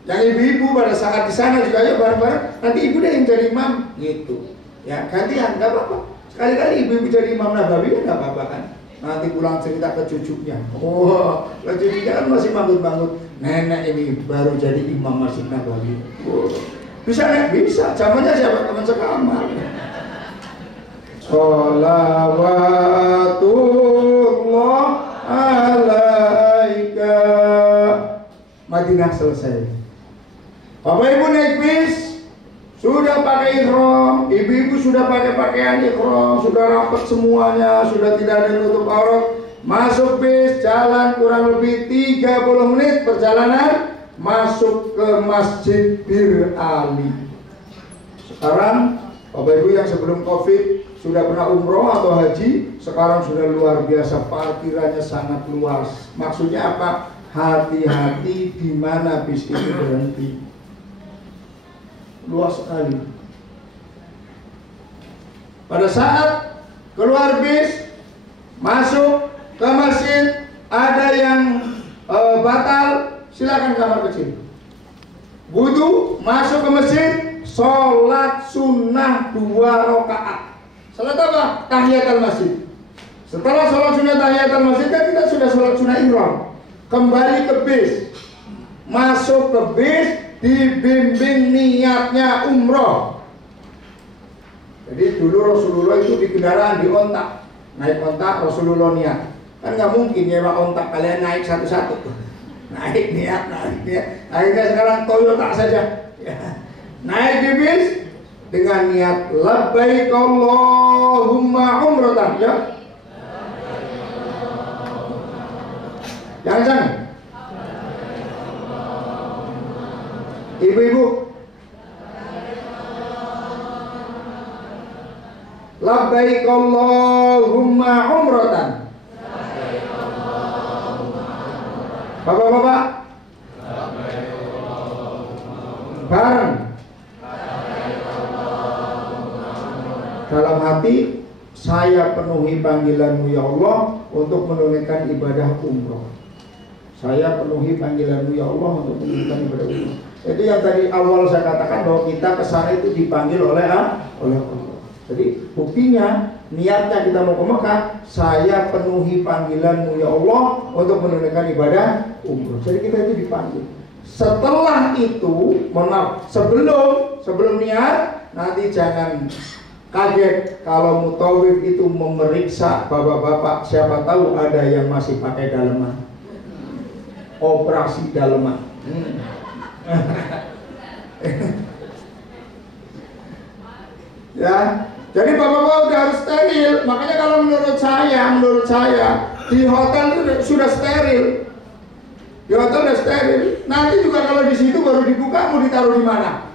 Yang ibu-ibu pada saat di sana juga ayo bareng-bareng. Nanti ibu deh yang jadi imam gitu. Ya gantian, nggak apa-apa. Sekali-kali ibu-ibu jadi imam Nabawi kan nggak apa-apa kan. Nanti pulang cerita ke cucunya. Oh, ke cucunya kan masih manggut-manggut. Nenek ini baru jadi imam Masjid Nabawi. Oh. Bisa nek? Bisa. Zamannya siapa? Teman sekamar. Sholawatullah alaika. Madinah selesai. Bapak Ibu naik bis, sudah pakai ihram, ibu-ibu sudah pakai pakaian ihram, sudah rapat semuanya, sudah tidak ada yang nutup aurat. Masuk bis, jalan kurang lebih 30 menit perjalanan, masuk ke Masjid Bir Ali. Sekarang Bapak Ibu yang sebelum Covid sudah pernah umroh atau haji, sekarang sudah luar biasa, parkirannya sangat luas. Maksudnya apa? Hati-hati di mana bis itu berhenti. Luas sekali. Pada saat keluar bis, masuk ke masjid, ada yang batal, silakan kamar kecil. Wudu, masuk ke masjid, sholat sunnah 2 rakaat. Salat apa? Tahiyatul masjid. Setelah sholat sunnah tahiyatul masjid kan kita sudah sholat sunnah ihram. Kembali ke bis, masuk ke bis, dibimbing niatnya umroh. Jadi dulu Rasulullah itu di kendaraan, di ontak, naik ontak Rasulullah niat. Kan nggak mungkin nyewa ontak kalian naik satu-satu. Naik niat. Akhirnya sekarang Toyota saja. Ya. Naik di bis dengan niat labbaik Allahumma umratan, ya. Jangan. Ibu-ibu, labbaik Allahumma umratan. Bapak-bapak, bareng. Dalam hati, saya penuhi panggilan-Mu ya Allah untuk menunaikan ibadah umroh. Saya penuhi panggilan-Mu ya Allah untuk menunaikan ibadah umroh. Itu yang tadi awal saya katakan bahwa kita kesana itu dipanggil oleh Allah. Jadi buktinya niatnya kita mau ke Mekah, saya penuhi panggilan-Mu ya Allah untuk menunaikan ibadah umroh. Jadi kita itu dipanggil. Setelah itu, maaf, sebelum niat, nanti jangan kaget kalau mutawif itu memeriksa bapak-bapak, siapa tahu ada yang masih pakai daleman. Operasi daleman. Ya, jadi bapak-bapak udah harus steril. Makanya kalau menurut saya di hotel itu sudah steril. Di hotel sudah steril. Nanti juga kalau di situ baru dibuka, mau ditaruh di mana?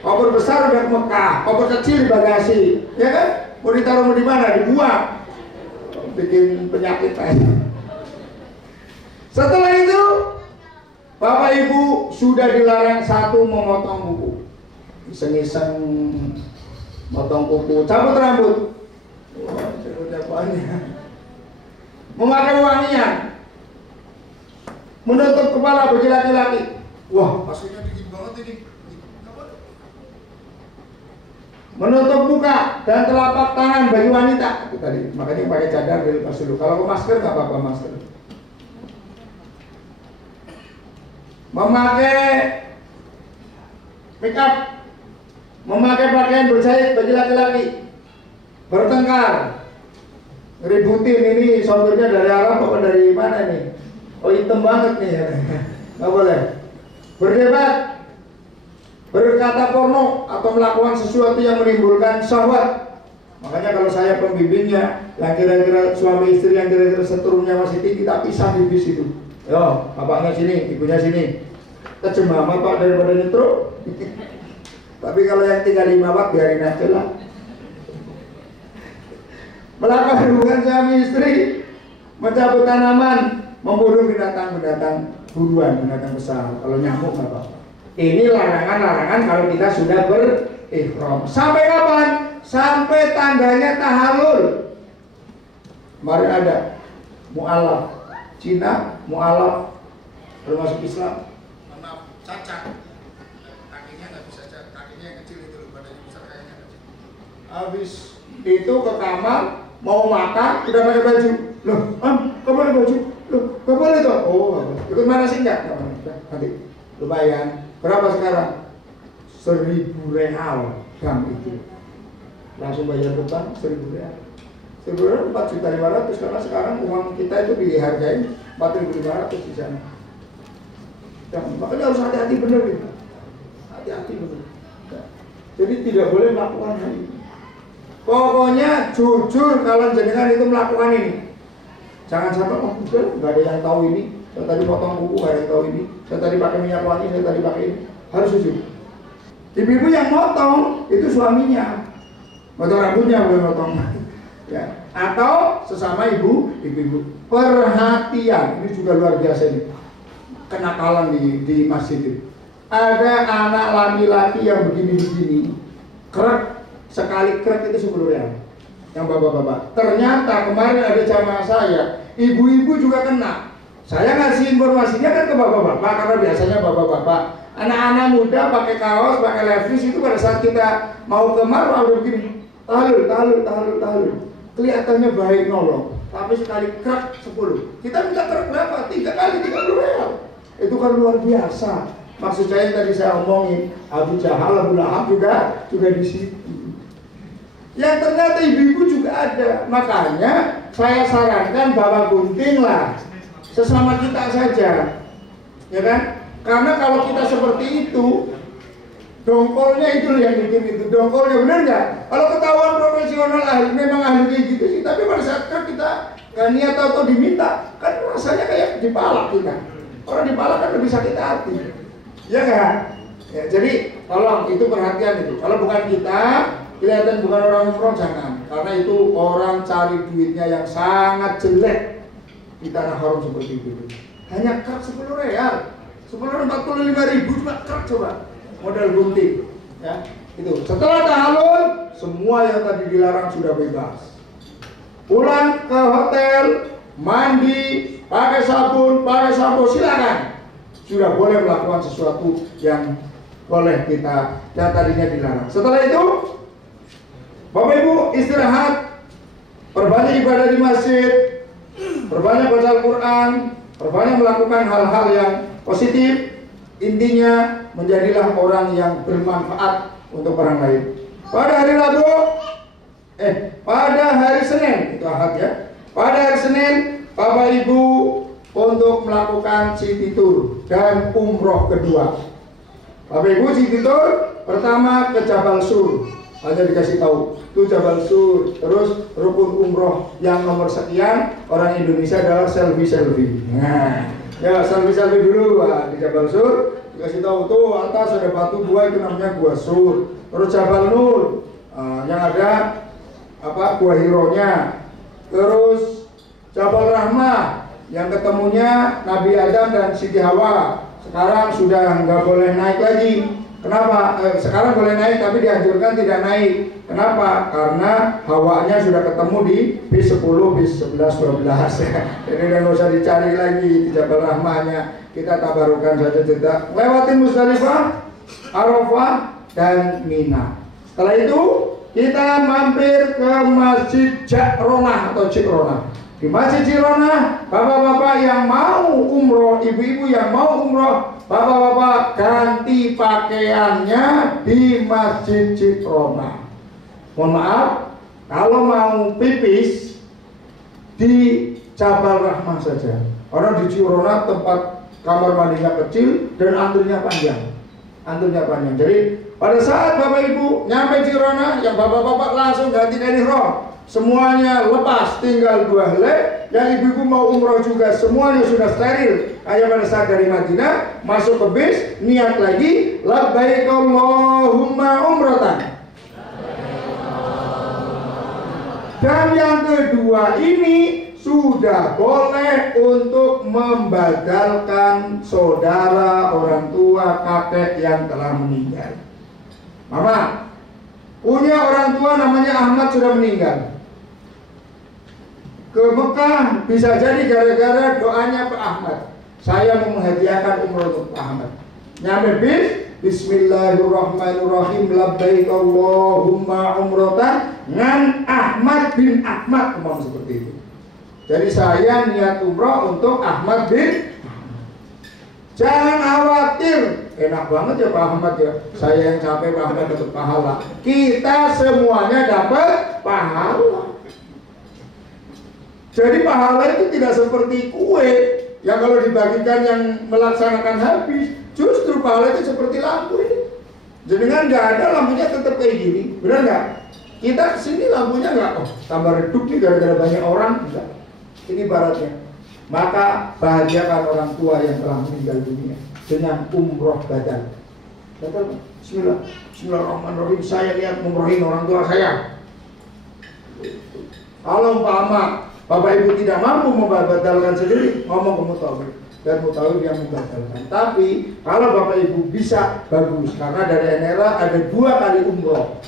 Koper besar udah ke Mekah, koper kecil di bagasi, ya kan? Mau ditaruh di mana? Dibuang. Bikin penyakit aja. Setelah itu, Bapak Ibu sudah dilarang satu memotong kuku. Iseng-iseng motong kuku, cabut rambut. Wah, udah banyak. Memakai wangian, menutup kepala bagi laki-laki. Wah, pastinya dikit banget ini. Menutup muka dan telapak tangan bagi wanita. Itu tadi, makanya pakai cadar dilepas dulu. Kalau masker nggak apa-apa masker. Memakai make up, memakai pakaian berjahit bagi laki-laki, bertengkar, ngeributin ini sopirnya dari Arab apa dari mana nih? Oh hitam banget nih, nggak boleh. Berdebat, berkata porno atau melakukan sesuatu yang menimbulkan syahwat. Makanya kalau saya pembimbingnya, yang kira-kira suami istri yang kira-kira seturunnya masih tinggi, tak pisah di bis itu. Yo, bapaknya sini, ibunya sini. Kejem amat Pak daripada nitro. Tapi kalau yang tinggal 5 watt biarin aja lah. Melakukan hubungan suami istri, mencabut tanaman, membunuh binatang-binatang buruan, binatang besar. Kalau nyamuk nggak apa-apa. Ini larangan-larangan kalau kita sudah berihram. Sampai kapan? Sampai tandanya tahallul. Kemarin ada mu'alaf Cina, mu'alaf termasuk Islam. Maaf, cacat. Habis itu ke kamar mau makan udah pakai baju. Loh, kok pakai baju? Loh, gak boleh toh? Oh, ikut mana sih enggak? Nanti lumayan. Berapa sekarang? 1.000 real jam itu. Langsung bayar depan 1.000 real. 1.000 real 4.500.000 karena sekarang uang kita itu dihargai 4.500 di sana. Dan makanya harus hati-hati bener gitu. Hati-hati bener. Jadi tidak boleh melakukan hal ini. Pokoknya jujur kalau jenengan itu melakukan ini. Jangan sampai udah nggak ada yang tahu ini. Saya tadi potong kuku nggak ada yang tahu ini. Saya tadi pakai minyak wangi, saya tadi pakai ini. Harus jujur. Ibu-ibu yang motong itu suaminya. Motong rambutnya boleh motong. Ya. Atau sesama ibu-ibu. Perhatian ini juga luar biasa ini. Kenakalan di masjid itu. Ada anak laki-laki yang begini-begini, krek sekali krek itu 10 real. Yang bapak-bapak. Ternyata kemarin ada jamaah saya, ibu-ibu juga kena. Saya ngasih informasinya kan ke bapak-bapak karena biasanya bapak-bapak, anak-anak muda pakai kaos, pakai levis itu pada saat kita mau ke marwah udah begini, tahlul. Kelihatannya baik nolong, tapi sekali krek 10. Kita minta krek berapa? 3 kali 30 real. Itu kan luar biasa. Maksud saya yang tadi saya omongin, Abu Jahal, Abu Lahab juga di situ. Yang ternyata ibu-ibu juga ada. Makanya saya sarankan bawa gunting lah, sesama kita saja, ya kan? Karena kalau kita seperti itu, dongkolnya itu yang bikin itu, dongkolnya benar nggak? Kalau ketahuan profesional ahli, memang ahli kayak gitu sih. Tapi pada saat kita nggak niat atau diminta, kan rasanya kayak dipalak kita. Orang dipalak kan lebih sakit hati. Ya kan? Ya, jadi tolong itu perhatian itu. Kalau bukan kita, kelihatan bukan orang umroh jangan. Karena itu orang cari duitnya yang sangat jelek di tanah haram seperti itu. Hanya krek 10 real. 45.000 cuma krek coba. Modal gunting. Ya, itu. Setelah tahallul, semua yang tadi dilarang sudah bebas. Pulang ke hotel, mandi, pakai sabun, pakai sampo, silakan. Sudah boleh melakukan sesuatu yang boleh kita yang tadinya dilarang. Setelah itu, Bapak Ibu istirahat, perbanyak ibadah di masjid, perbanyak baca Al-Quran, perbanyak melakukan hal-hal yang positif. Intinya menjadilah orang yang bermanfaat untuk orang lain. Pada hari Rabu, pada hari Senin, itu Ahad ya. Pada hari Senin, Bapak Ibu untuk melakukan city tour dan umroh kedua. Bapak Ibu city tour pertama ke Jabal Sur, hanya dikasih tahu itu Jabal Sur. Terus rukun umroh yang nomor sekian, orang Indonesia adalah selfie. Nah, ya selfie dulu di Jabal Sur, dikasih tahu tuh atas ada batu gua itu namanya Gua Sur. Terus Jabal Nur yang ada Gua Hironya. Terus Jabal Rahmah yang ketemunya Nabi Adam dan Siti Hawa. Sekarang sudah nggak boleh naik lagi. Kenapa? Sekarang boleh naik tapi dianjurkan tidak naik. Kenapa? Karena hawanya sudah ketemu di bis 10, bis 11, 12. Jadi nggak usah dicari lagi di Jabal Rahmahnya. Kita tabarukan saja jeda. Lewatin Musdalifah, Arafah, dan Mina. Setelah itu kita mampir ke Masjid Ja'ronah atau Cikronah. Di Masjid Cikronah, bapak-bapak yang mau umroh, ibu-ibu yang mau umroh, bapak-bapak ganti pakaiannya di Masjid Cikronah. Mohon maaf, kalau mau pipis di Jabal Rahmah saja. Orang di Cikronah tempat kamar mandinya kecil dan antrinya panjang. Jadi pada saat bapak ibu nyampe Cikronah, yang bapak-bapak langsung ganti ihram. Semuanya lepas, tinggal 2 helai. Yang ibu-ibu mau umroh juga semuanya sudah steril. Hanya pada saat dari Madinah masuk ke bis, niat lagi labbaik Allahumma umratan. Dan yang kedua ini sudah boleh untuk membadalkan saudara, orang tua, kakek yang telah meninggal. Mama punya orang tua namanya Ahmad sudah meninggal. Ke Mekah bisa jadi gara-gara doanya Pak Ahmad. Saya mau menghadiahkan umroh untuk Pak Ahmad. Nyampe bis, Bismillahirrahmanirrahim. Labbaik Allahumma umratan ngan Ahmad bin Ahmad, ngomong seperti itu. Jadi saya niat umroh untuk Ahmad bin Ahmad. Jangan khawatir, enak banget ya Pak Ahmad ya. Saya yang capek, Pak Ahmad dapat pahala. Kita semuanya dapat pahala. Jadi pahala itu tidak seperti kue yang kalau dibagikan yang melaksanakan habis. Justru pahala itu seperti lampu ini. Jadi kan nggak ada lampunya tetap kayak gini, benar nggak? Kita kesini lampunya nggak, tambah redup nih gara-gara banyak orang, enggak. Ini baratnya. Maka bahagiakan orang tua yang telah meninggal dunia dengan umroh badal. Badal, Bismillahirrahmanirrahim. Saya lihat umrohin orang tua saya. Kalau umpama Bapak Ibu tidak mampu membatalkan sendiri, ngomong ke mutawif dan mutawif yang membatalkan. Tapi kalau Bapak Ibu bisa, bagus, karena dari NRA ada 2 kali umroh.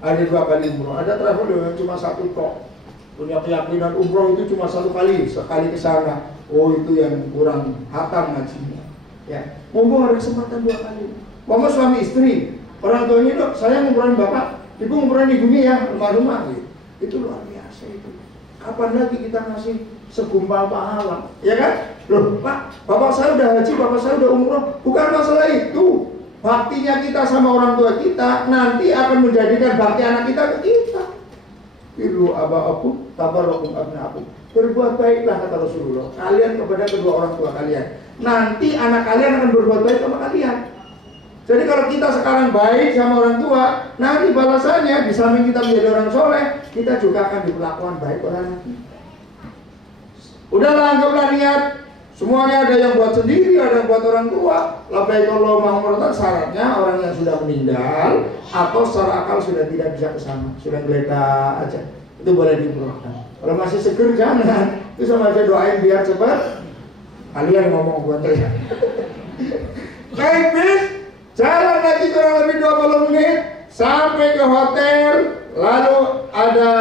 Ada 2 kali umroh. Ada travel yang cuma 1 tok. Punya keyakinan umroh itu cuma 1 kali, sekali ke sana. Oh, itu yang kurang hatam ngajinya. Ya, mumpung ada kesempatan 2 kali. Mama suami istri, orang tuanya dok, saya ngumrohin bapak, ibu ngumrohin ibunya ya, rumah-rumah gitu. Itu luar biasa itu. Kapan lagi kita ngasih segumpal pahala, ya kan? Loh, Pak, bapak saya udah haji, bapak saya udah umroh. Bukan masalah itu. Baktinya kita sama orang tua kita nanti akan menjadikan bakti anak kita ke kita. Birru aba'akum tabarrakum abna'akum. Berbuat baiklah kata Rasulullah kalian kepada kedua orang tua kalian. Nanti anak kalian akan berbuat baik sama kalian. Jadi kalau kita sekarang baik sama orang tua, nanti balasannya di samping kita menjadi orang soleh, kita juga akan diperlakukan baik oleh anak kita. Udahlah, anggaplah niat. Semuanya ada yang buat sendiri, ada yang buat orang tua. Labbaik Allahumma umratan, syaratnya orang yang sudah meninggal atau secara akal sudah tidak bisa ke sana, sudah geledah aja, itu boleh diumrohkan. Kalau masih seger jangan. Itu sama aja doain biar cepat. Kalian ngomong buat saya. Baik, bis. Jalan lagi kurang lebih 20 menit sampai ke hotel, lalu ada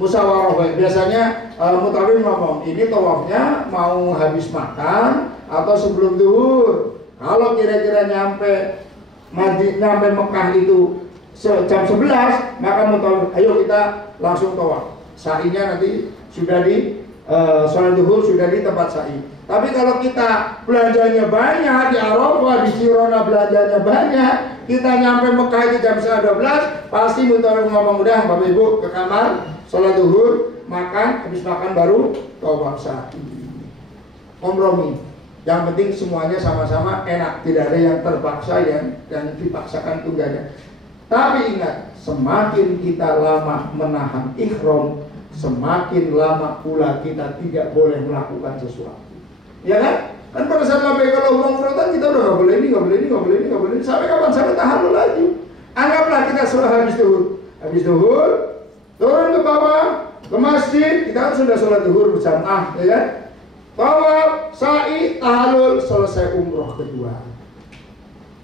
musyawarah. Biasanya mutawif ngomong, ini tawafnya mau habis makan atau sebelum zuhur. Kalau kira-kira nyampe Mekah itu jam 11, maka mutawif, ayo kita langsung tawaf. Sa'inya nanti sudah di sholat zuhur sudah di tempat sa'i. Tapi kalau kita belanjanya banyak di Arafah, di Jirona belanjanya banyak, kita nyampe Mekah itu jam 12, pasti mutawif ngomong, udah Bapak Ibu ke kamar, sholat zuhur, makan, habis makan baru tawaf sa'i. Kompromi. Yang penting semuanya sama-sama enak, tidak ada yang terpaksa yang dipaksakan itu enggak ada. Tapi ingat, semakin kita lama menahan ihram, semakin lama pula kita tidak boleh melakukan sesuatu. Ya kan? Kan pada saat labbaik Allahumma umratan kita udah nggak boleh ini, nggak boleh ini, nggak boleh ini, nggak boleh ini. Sampai kapan? Sampai tahallul lagi. Anggaplah kita sholat habis zuhur, turun ke bawah ke masjid, kita kan sudah sholat zuhur berjamaah, ya kan? Tawaf, sa'i, tahallul, selesai umroh kedua.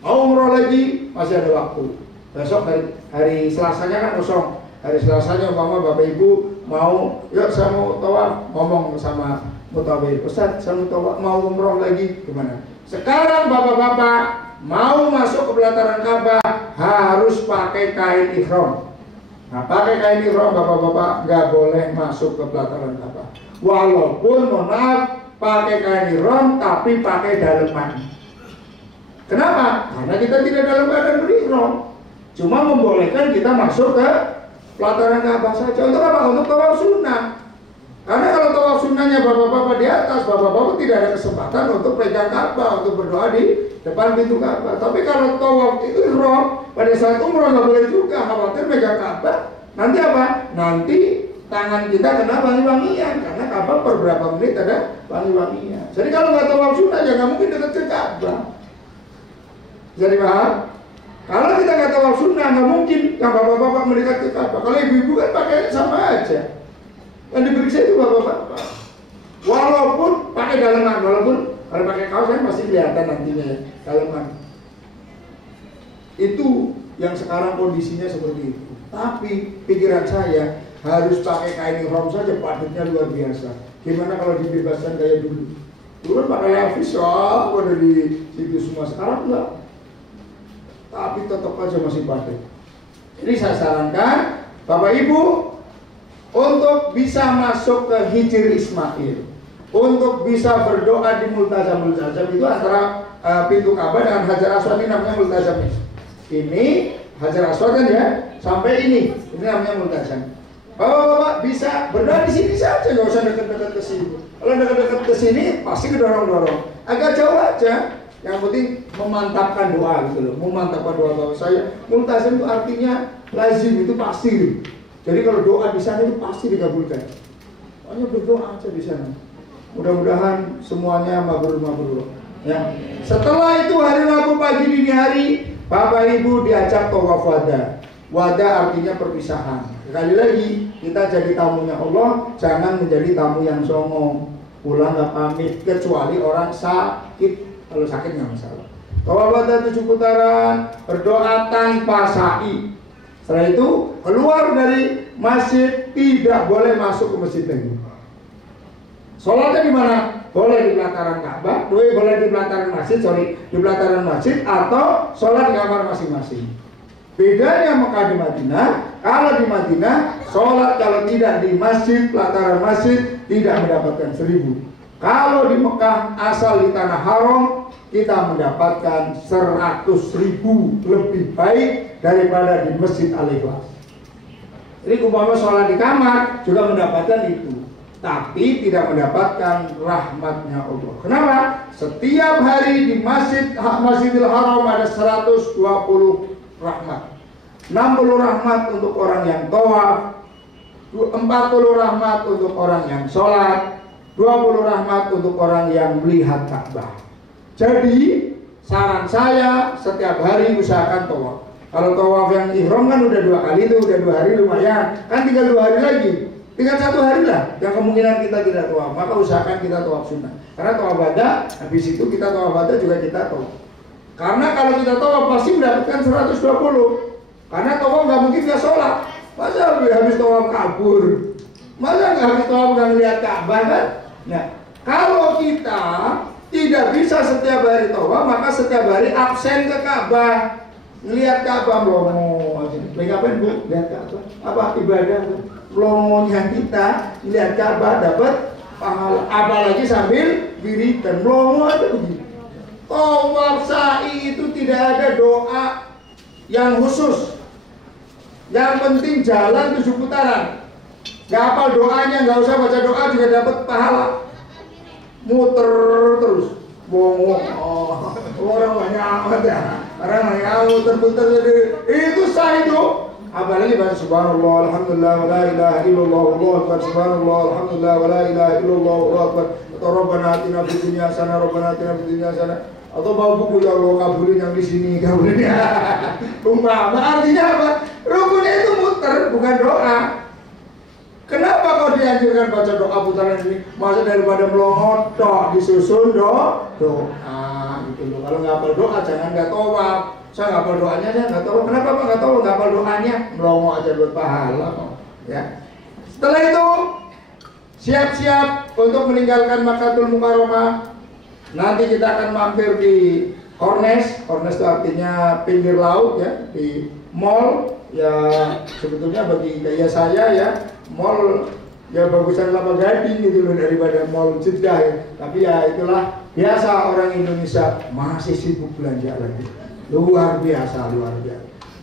Mau umroh lagi masih ada waktu. Besok hari Selasanya kan kosong. Hari Selasanya umpama Bapak Ibu mau, yuk saya mau tawaf, ngomong sama mutawif, Ustaz saya mau umroh lagi, gimana? Sekarang bapak-bapak mau masuk ke pelataran Ka'bah harus pakai kain ihram. Nah, pakai kain ihram bapak-bapak nggak boleh masuk ke pelataran Ka'bah. Walaupun mohon maaf pakai kain ihram tapi pakai daleman. Kenapa? Karena kita tidak dalam keadaan berihram. Cuma membolehkan kita masuk ke pelataran Ka'bah saja. Untuk apa? Untuk tawaf sunnah. Karena kalau tawaf sunnahnya bapak-bapak di atas, bapak-bapak tidak ada kesempatan untuk pegang Ka'bah, untuk berdoa di depan pintu Ka'bah. Tapi kalau tawaf itu ihram, pada saat umroh nggak boleh juga, khawatir pegang Ka'bah. Nanti apa? Nanti tangan kita kena wangi-wangian, karena Ka'bah per berapa menit ada wangi-wangian. Jadi kalau nggak tawaf sunnah, ya nggak mungkin dekat ke Ka'bah. Jadi paham? Kalau kita nggak tawaf sunnah, nggak mungkin yang bapak-bapak mendekat ke Ka'bah. Kalau ibu-ibu kan pakai sama aja. Yang diperiksa itu bapak-bapak. Walaupun pakai daleman, walaupun kalau pakai kaos kan pasti kelihatan nantinya daleman. Itu yang sekarang kondisinya seperti itu. Tapi pikiran saya harus pakai kain ihram saja, padatnya luar biasa. Gimana kalau dibebaskan kayak dulu? Dulu kan pakai lapis, pada di situ semua. Sekarang enggak. tapi tetap aja masih batik. Jadi saya sarankan Bapak Ibu untuk bisa masuk ke Hijr Ismail, untuk bisa berdoa di Multazam itu antara pintu Ka'bah dengan Hajar Aswad, ini namanya Multazam. Ini Hajar Aswad kan ya, sampai ini namanya Multazam. Bapak bisa berdoa di sini saja, nggak usah dekat-dekat ke sini. Kalau dekat-dekat ke sini pasti kedorong-dorong. Agak jauh aja. Yang penting memantapkan doa gitu loh, memantapkan doa bahwa saya. Multazam itu artinya lazim, itu pasti. Jadi kalau doa di sana itu pasti dikabulkan. Hanya berdoa aja di sana. Mudah-mudahan semuanya mabrur. Ya. Setelah itu hari Rabu pagi dini hari, Bapak Ibu diajak tawaf wada. Wada artinya perpisahan. Sekali lagi, kita jadi tamunya Allah, jangan menjadi tamu yang songong. Pulang nggak pamit, kecuali orang sakit. Kalau sakit nggak masalah. Tawaf wada 7 putaran, berdoa tanpa sa'i. Setelah itu keluar dari masjid, tidak boleh masuk ke masjid lagi. Sholatnya di mana? Boleh di pelataran Ka'bah, boleh di pelataran masjid, di pelataran masjid atau sholat di kamar masing-masing. Bedanya Mekah di Madinah, kalau di Madinah sholat kalau tidak di masjid, pelataran masjid tidak mendapatkan 1000. Kalau di Mekah asal di tanah haram kita mendapatkan 100.000 lebih baik daripada di Masjid Al-Ikhlas. Jadi umpama sholat di kamar juga mendapatkan itu, tapi tidak mendapatkan rahmatnya Allah. Kenapa? Setiap hari di Masjidil Haram ada 120 rahmat. 60 rahmat untuk orang yang tawaf, 40 rahmat untuk orang yang sholat, 20 rahmat untuk orang yang melihat Ka'bah. Jadi saran saya setiap hari usahakan tawaf. Kalau tawaf yang ihram kan udah 2 kali itu, udah 2 hari lumayan. Kan tinggal 2 hari lagi, tinggal 1 hari lah yang kemungkinan kita tidak tawaf. Maka usahakan kita tawaf sunnah. Karena tawaf wada, habis itu kita tawaf wada juga kita tawaf. Karena kalau kita tawaf pasti mendapatkan 120. Karena tawaf nggak mungkin nggak sholat. Masa habis tawaf kabur? Masa nggak habis tawaf nggak ngeliat Ka'bah kan? Nah, kalau kita tidak bisa setiap hari tawaf, maka setiap hari absen ke Ka'bah, ngeliat Ka'bah melongo aja. Lagi ngapain Bu? Lihat Ka'bah. Apa ibadah? Melongonya kita lihat Ka'bah dapat pahala. Apalagi sambil wiridan melongo aja begitu. Tawaf sa'i itu tidak ada doa yang khusus. Yang penting jalan 7 putaran. Gak hafal doanya, gak usah baca doa juga dapat pahala. Muter terus. Orang banyak amat ya. Orang banyak muter-muter jadi itu sah itu. Apalagi baca subhanallah, alhamdulillah, wa la ilaha illallah, Allahu akbar, subhanallah, alhamdulillah, wa la ilaha illallah, Allahu akbar. Atau Rabbana atina fid dunya hasanah, Rabbana atina fid dunya hasanah. Atau bawa buku ya Allah kabulin yang di sini, kabulin ya. Umpama artinya apa? Rukunnya itu muter, bukan doa. Kenapa kau dianjurkan baca doa putaran ini? Masa daripada melongo disusun doa gitu loh. Kalau nggak hafal doa jangan nggak tawaf. Saya nggak hafal doanya, saya nggak tahu. Kenapa Pak nggak tahu? Nggak hafal doanya, melongo aja buat pahala. Ya. Setelah itu siap-siap untuk meninggalkan Makkahul Mukarramah. Nanti kita akan mampir di Hornes. Hornes itu artinya pinggir laut ya, di mall. Ya sebetulnya bagi gaya saya ya, mall ya bagusan Kelapa Gading gitu loh daripada mall Jeddah ya. Tapi ya itulah biasa orang Indonesia masih sibuk belanja lagi. Luar biasa.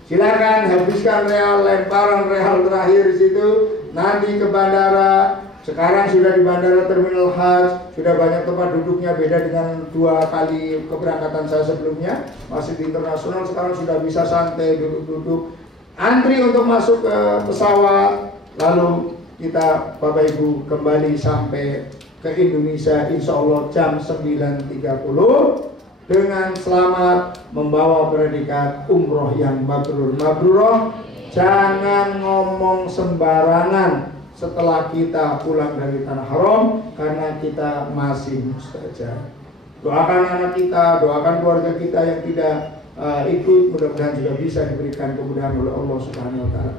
Silakan habiskan real, lemparan real terakhir di situ. Nanti ke bandara. Sekarang sudah di bandara Terminal Hajj, sudah banyak tempat duduknya, beda dengan 2 kali keberangkatan saya sebelumnya. Masih di internasional, sekarang sudah bisa santai duduk-duduk. Antri untuk masuk ke pesawat, lalu kita Bapak Ibu kembali sampai ke Indonesia insya Allah jam 9.30 dengan selamat membawa predikat umroh yang mabrur. Jangan ngomong sembarangan setelah kita pulang dari tanah haram karena kita masih mustajab. Doakan anak kita, doakan keluarga kita yang tidak ikut, mudah-mudahan juga bisa diberikan kemudahan oleh Allah Subhanahu wa taala.